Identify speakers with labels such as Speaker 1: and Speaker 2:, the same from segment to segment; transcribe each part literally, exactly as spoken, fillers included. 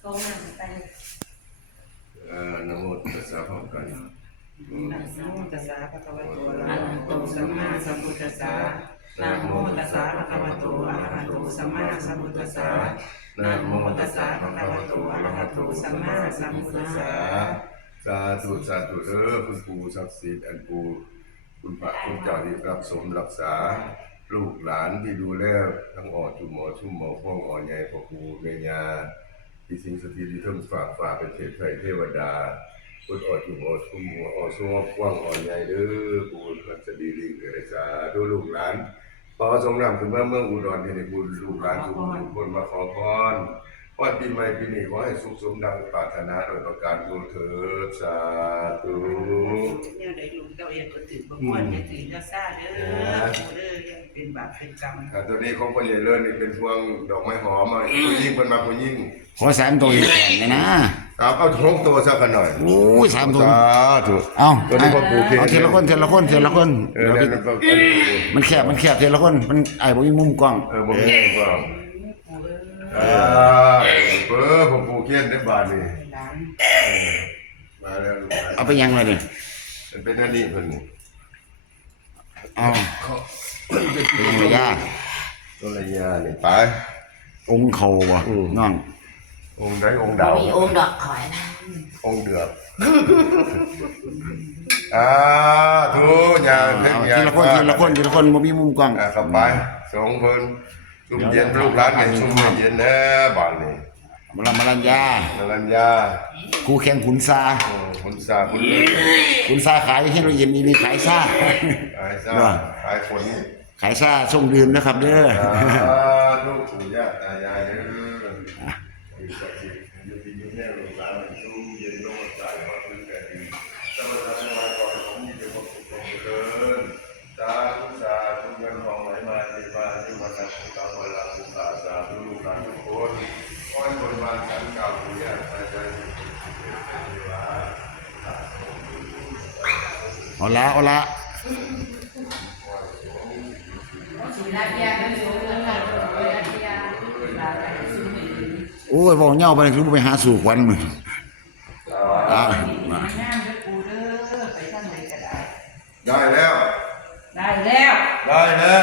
Speaker 1: เขาหนังไป
Speaker 2: เอ่อนะโมตัสสะพร้อมกัน
Speaker 3: นะโมตัสสะภะคะวะโตอะระหะโตสัมมาสัมพุทธัสสะนะโมตัสสะภะคะวะโตอะระหะโตสัมมาสัมพุทธัสสะนะโมตัสสะภะคะวะโตอะระหะโตสัมมาสัมพุทธัสสะ
Speaker 2: สาธุสาธุเด้อคุณปู่ศักดิ์สิทธิ์อันปู่คุณพระคุณเจ้าที่รับสมรักษาลูกหลานที่ดูแลทั้งอ่อจุมหมอชุ่มหมอพ่องอ่อใหญ่พ่อปู่แม่ย่าที่สิ่งศักดิ์สิทธิ์ที่เทิงฝากฝากเป็นเทพไทยเทวดาพุทธอ่อจุมอ่อชุ่มหัวอ่อสวงกว้างอ่อใหญ่เด้อปู่มันจะดีลิงเกิดสาธุลูกหลานพอทรงนำถึงเมื่อเมืองอุดรที่ในบุญลูกหลานทุกคนมาขอพรวันปีใหม่ปีนี้ขอให้สุขสมดังปรารถนาโดยประการทุกเถิดสาธุ
Speaker 3: เนี่ยได้ลูกเจ้าเองก็ถือบ่ควรจะถือจะซ่าเด้อผู้เด้อยังเป็นบาปเป็นกรรม
Speaker 2: ครับตัวนี้ของพ่อใหญ่เลิศนี่เป็นพวงดอกไม้หอมมาผู้ยิ่งเป็นมาผู้ยิ่ง
Speaker 4: ขอสามตัวอีกแผ่นเลยนะครับ
Speaker 2: เอาท้องตัวสักหน่อย
Speaker 4: โอ้ยสามตัว
Speaker 2: สาธุ
Speaker 4: เอา
Speaker 2: ตัวนี้พ่อปู่เพียง
Speaker 4: เอาทีละคนทีละคนทีละคน
Speaker 2: เออ
Speaker 4: เดี๋ยว
Speaker 2: นั่นก็
Speaker 4: มันแคบมันแคบทีละคนมันไอ้บ่มีมุมกล้อง
Speaker 2: เออบ่มีก็อ่าเปิ้ลพ่อปู่เขียนได้บาทนี่มาแล้วลูก
Speaker 4: เอาไปยังเลยดิ
Speaker 2: มันเป็นอันนี้เพิ่นนี่
Speaker 4: เอาไปยังระยะ
Speaker 2: ตัวระยะนี่ไป
Speaker 4: องค์เขาบ่น้อง
Speaker 2: องค์ใดองค์ดาว
Speaker 1: มีองค์ดอกขอยนะ
Speaker 2: องค์เดือดอ่าทุกอย่างเพิ่น
Speaker 4: ทีละคนทีละคนทีละคนบ่มีมุมกล้อง
Speaker 2: อ่าเข้าไปส่งเพิ่นชุ่มเย็นลูกหลานให้ชุ่มเย็นแน่บ้านนี้
Speaker 4: มรมรัญญาน
Speaker 2: รัญญา
Speaker 4: กูแข่งขุนซา
Speaker 2: โอ้คุณสาคุณเลิศ
Speaker 4: ขุนซาขายให้เราเย็นอีนี่ขายซ่า
Speaker 2: ขายซ่าขายฝน
Speaker 4: ขายซ่าส่งดื่มนะครับเด้อ
Speaker 2: ทุกปู่ย่าตายายเด้ออยู่กับจิตอยู่ที่นี่แน่ลูกหลานให้ชุ่มเย็นโลกใจว่าพื้นแผ่นดินสวัสดิ์ทั้งหลายขอให้ผมมีแต่ความสุขความเจริญสาธุสาธุเงินทองไหลมาเทมาที่วันนั้นของเราเวลาบุญสาสาธุลูกหลานทุกคนขอให้บริวารชั้นเก่าปู่ย่าตายายเป็นเทวา
Speaker 4: เอาละเอาละ
Speaker 1: สุราษฎร์ก็อยู่เมืองหลังสุราษฎร์ลาไปสุรินทร์
Speaker 4: โอ้ยบอกเหย้าไปคือไปหาสู่ควันมึงอ่า
Speaker 3: งามเด้อปู่เด้อไปทางไหนก็ได้
Speaker 2: ได้แล้ว
Speaker 3: ได้แล้ว
Speaker 2: ได้แล้ว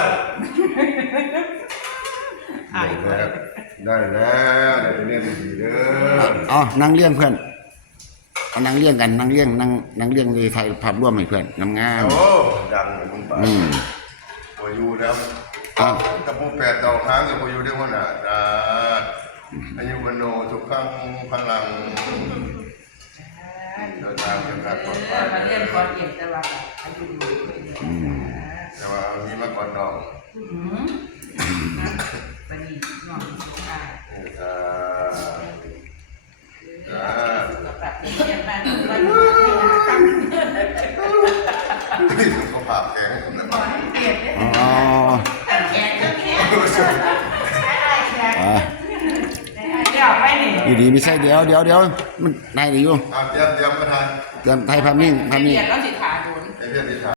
Speaker 3: อ่า
Speaker 2: ได้แล้วได้แล้วได้เรียนดีเด้อ
Speaker 4: เอานั่งเลี้ยงเพื่อนเอานั่งเลี้ยงกันนั่งเลี้ยงนั่งนั่งเลี้ยงในไทยภาพร่วมให้เพื่อนงาม
Speaker 2: โอ้ดังเหมือนมึงป่ะ
Speaker 4: ๆอืม
Speaker 2: พออยู่แล้ว
Speaker 4: อ่ะ
Speaker 2: ตะปูแปดดอกค้างกับพออยู่ได้หัวหน้าจ้าอายุวันโนทุกครั้งพลังเดินทางเป็นการปลอดภัย
Speaker 3: มาเรียนก่อนเย็นแต่ว่าอายุดี
Speaker 4: อืม
Speaker 2: แต่ว่ามีมาก่อนน้อง
Speaker 3: อืมปนีน้องสุขภาพ
Speaker 2: เออจ้าจ้า
Speaker 3: สุขภาพเรียนบ้านบ้าน
Speaker 2: เขาผ่าแข็งนะ
Speaker 3: ขอให้เกียรติเด้อ
Speaker 4: อ๋อ
Speaker 3: แขกก็แขก
Speaker 4: อ่ะ
Speaker 3: เดี๋ยวไปนี่
Speaker 4: อยู่ดีไม่ใช่เดี๋ยวเดี๋ยวเดี๋ยวมันนายอยู่
Speaker 2: อ่ะเตรียมเตรียมประธาน
Speaker 4: เตรียมไทยภาพนิ่งภาพนิ่ง
Speaker 3: เกียรติก็สิขาดู